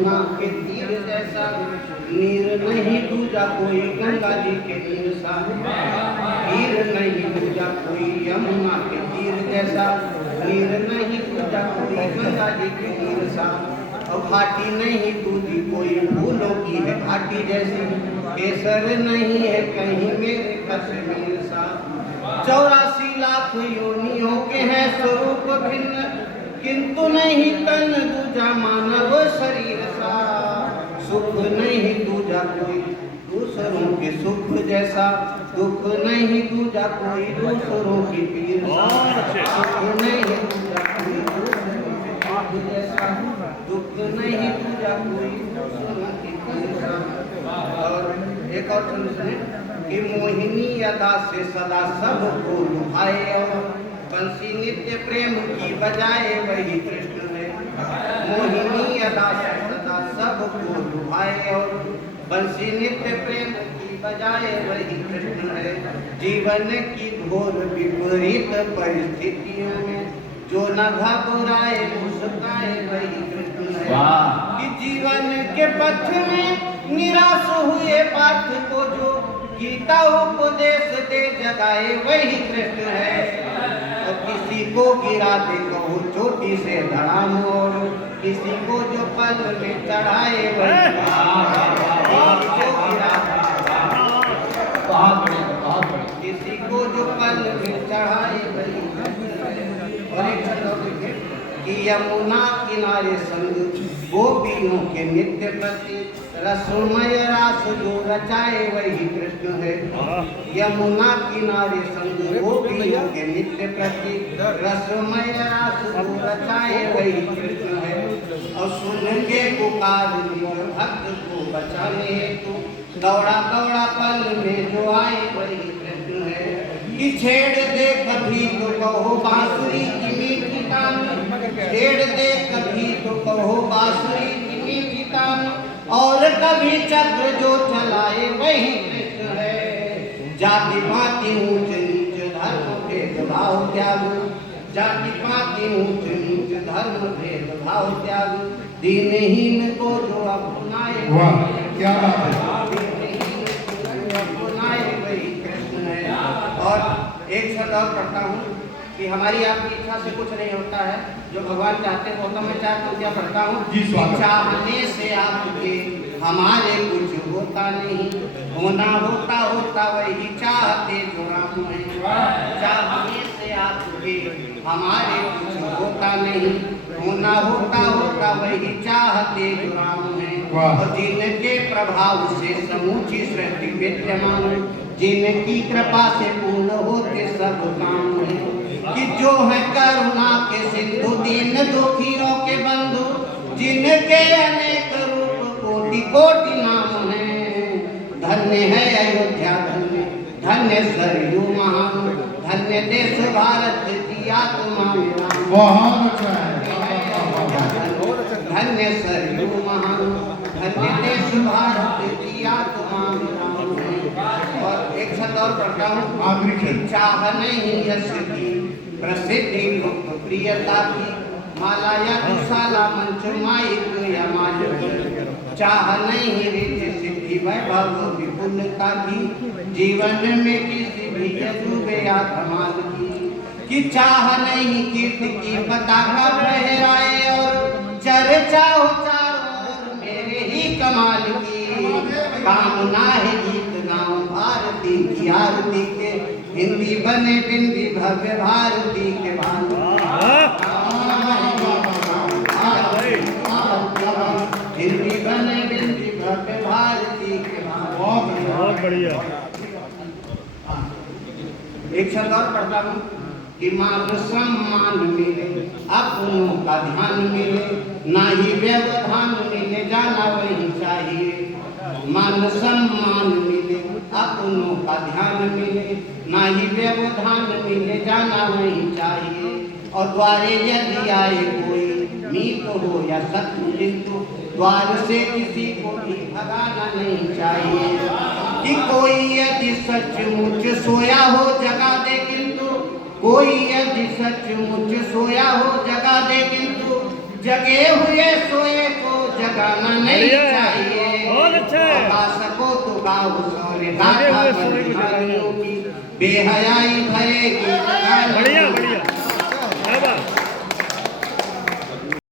यमुना के तीर जैसा, नीर नहीं दूजा कोई गंगा जी के तीर सा। नीर नहीं दूजा कोई यमुना के तीर जैसा, नीर नहीं दूजा कोई गंगा जी के तीर सा। और घाटी नहीं दूजी कोई फूलों की है घाटी जैसी, केसर नहीं है कहीं मेरे कश्मीर सा। 84 लाख योनियों के हैं स्वरूप भिन्न, किंतु नहीं तन दूजा मानव शरीर सा। सुख नहीं दूजा कोई दूसरों के सुख जैसा, दुख नहीं दूजा कोई दूसरों की पीर सा। सुख नहीं दूजा कोई दूसरों के सुख जैसा, दुख नहीं दूजा कोई दूसरों की पीर सा। और एक और छंद सुने कि मोहिनी अदा से सदा सबको लुभाए, और बंसी नित्य प्रेम की बजाए वही कृष्ण है। मोहिनी अदा से सदा सबको लुभाए, और बंसी नित्य प्रेम की बजाए वही कृष्ण है। जीवन की घोर विपरीत परिस्थितियों में जो न घबराए मुस्काए वही कृष्ण है। कि जीवन के पथ में निराश हुए पार्थ को जो गीता उपदेश दे जगाए वही कृष्ण है। और किसी को गिरा दे कहो चोटी से धड़ाम, और किसी को जो पल में चढ़ाए वही किसी को जो पल में चढ़ाए वही। और एक छंद कि यमुना किनारे संग गोपियों के नित्य प्रति, रसमय रास जो रचाए वही कृष्ण है। यमुना किनारे संग गोपियों के नित्य प्रति, रसमय रास जो रचाए वही कृष्ण है। और सुन के पुकार भक्त को बचाने हेतु, दौड़ा दौड़ा पल में जो आए वही कृष्ण है। कि छेड़ दे कभी तो कहो बांसुरी की मीठी तान, छेड़ दे कभी तो कहो बांसुरी की मीठी तान, और कभी चक्र जो चलाए वही कृष्ण है। जाति पाति ऊंच नीच धर्म भेदभाव त्याग, जाति पाति ऊंच नीच धर्म भेदभाव त्याग, दीनहीन को जो अपनाए क्या बात है। और एक शब्द और पढ़ता हूँ कि हमारी आपकी इच्छा से कुछ नहीं होता है, जो भगवान चाहते हैं होता। मैं चाहता हूँ क्या पढ़ता हूँ कि चाहने से आपके हमारे कुछ होता नहीं, होना होता होता वही चाहते जो राम है। चाहने से आपके हमारे कुछ होता नहीं, होना होता होता वही चाहते जो राम है। और जिनके प्रभाव से समूची सृष्टि विद्यमान, जिनकी कृपा से पूर्ण होते सब काम है। कि जो है करुणा के सिंधु दीन दुखियों के बंधु, जिनके अनेक रूप कोटि कोटि नाम है। धन्य है अयोध्या धन्य, धन्य सरयू महान, धन्य देश भारत की आत्मा मेरा। बहुत अच्छा है। धन्य सरयू महान, धन्य देश भारत की आत्मा मेरा। और एक शब्द और पढ़ता हूँ। चाह नहीं यश की प्रसिद्धि लोकप्रियता की, माला या दुशाला मंच माइक या मालिक। चाह नहीं रिद्धि सिद्धि वैभव विपुलता की, जीवन में किसी भी अजूबे या धमाल की। कि चाह नहीं कीर्ति की पताका फहराए, और चर्चा हो चारों ओर मेरे ही कमाल की। कामना है गीत गाँव भारती की आरती के, हिंदी बने बिंदी भव्य भारती के भानु। हिंदी बने बिंदी भव्य भारती के भानु। बहुत बढ़िया। एक शब्द और पढ़ता हूँ कि मान सम्मान मिले, अपनों का ध्यान मिले, ना ही व्यवधान मिले, जाना वही चाहिए। मान सम्मान मिले, अपनों का ध्यान मिले, ना ही व्यवधान मिले, जाना वही चाहिए। और द्वारे यदि आए कोई मीत हो या शत्रु किंतु, द्वार से किसी को भी भगाना नहीं चाहिए। कि कोई यदि सचमुच सोया हो जगा दे किंतु, कोई यदि सचमुच सोया हो जगा दे किंतु, जगे हुए सोए को जगाना नहीं चाहिए। बहुत अच्छा है। गा सको तो गाओ सोने गाथा बंदिहानियों की, बेहयाई भरेगी जगाना बढ़िया बढ़िया।